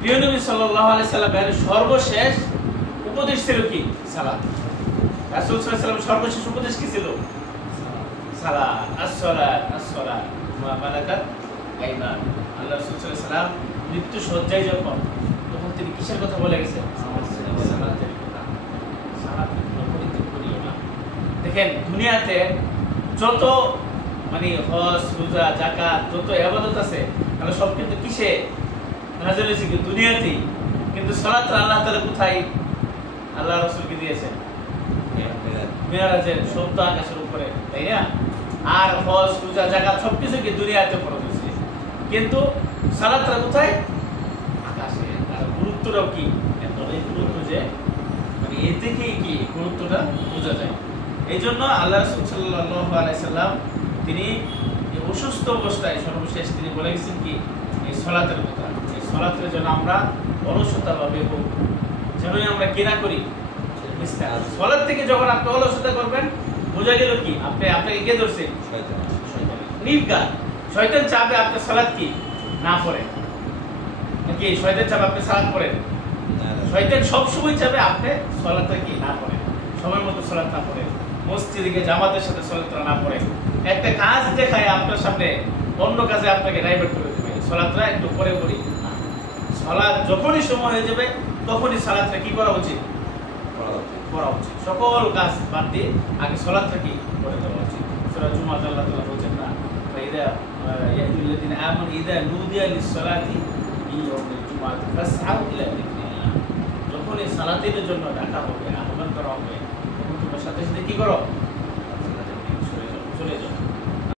প্রিয় নবী সাল্লাল্লাহু আলাইহি সাল্লামের সর্বশেষ উপদেশ ছিল কি? সালাত। রাসূল সাল্লাল্লাহু আলাইহি সাল্লাম সর্বশেষ উপদেশ কি ছিল? সালাত। as-সালাত as-সালাত মা মালাকাত আইমান। আল্লাহ রাসূল সাল্লাল্লাহু আলাইহি সাল্লাম মৃত্যু শয্যায় যখন, তখন তিনি কিসের কথা বলে গেছেন? সালাতের কথা। সালাত পরিত্যাগ করিও না। দেখেন দুনিয়াতে যত মানে হজ, রোজা, যাকাত, যত ইবাদত আছে, তাহলে সব কিন্তু কিসে নাযিল হয়েছে? কি দুনিয়াতেই। কিন্তু সালাত আল্লাহ তাআলা কোথায় আল্লাহ রাসূলকে দিয়েছেন? মিরাজের সপ্তাহ আকাশের উপরে, তাই না? আর হজ, রোজা, যাকাত সবকিছু কি দুনিয়াতে ফরজ হয়েছে, কিন্তু সালাতটা কোথায়? আকাশে। আর গুরুত্বটাও কি এতটাই গুরুত্ব যে মানে এ থেকেই কি গুরুত্বটা বোঝা যায়। এই জন্য আল্লাহ রাসূল সাল্লাল্লাহু আলাইহি সাল্লাম তিনি এই অসুস্থ অবস্থায় সর্বশেষ তিনি বলে গেছেন কি এই সালাতের কথা। এই সালাতের জন্য আমরা অলসতা ভাবে হোক যেন আমরা কি না করি, সালাত থেকে যখন আপনি অলসতা করবেন, বোঝা গেল কি আপনাকে কে ধরছে? শয়তান। নির্ঘাত শয়তান চাপে আপনি সালাত কি না পড়েন, নাকি শয়তান চাপে আপনি সালাত পড়েন? শয়তান সব সময় চাপে আপনি সালাতটা কি না পড়েন, সময় মতো সালাত না পড়েন, মসজিদে গিয়ে জামাতের সাথে সালাতটা না পড়েন, একটা কাজ দেখায় আপনার সামনে অন্য কাজে আপনাকে ডাইভার্ট করে দেবে, সালাতটা একটু পরে পড়ি না। সালাত যখনই সময় হয়ে যাবে তখনই সালাতটা কি করা উচিত? পড়া উচিত। সকল কাজ বাদ দিয়ে আগে সালাতটা কি পড়ে দেওয়া উচিত। সূরা জুমাতে আল্লাহ তাআলা বলেন না, ফাইদা ইয়াতুল্লাযিনা আমানু ইযা নুদিয়া লিস-সালাতি মিন ইয়াউমিল জুমআতি ফাসআউ ইলা যিকরিল্লাহ। যখন এই সালাতের জন্য ডাকা হবে, আহ্বান করা হবে, তখন তোমরা সাথে সাথে কি করো? সালাতের দিকে চলে যাও।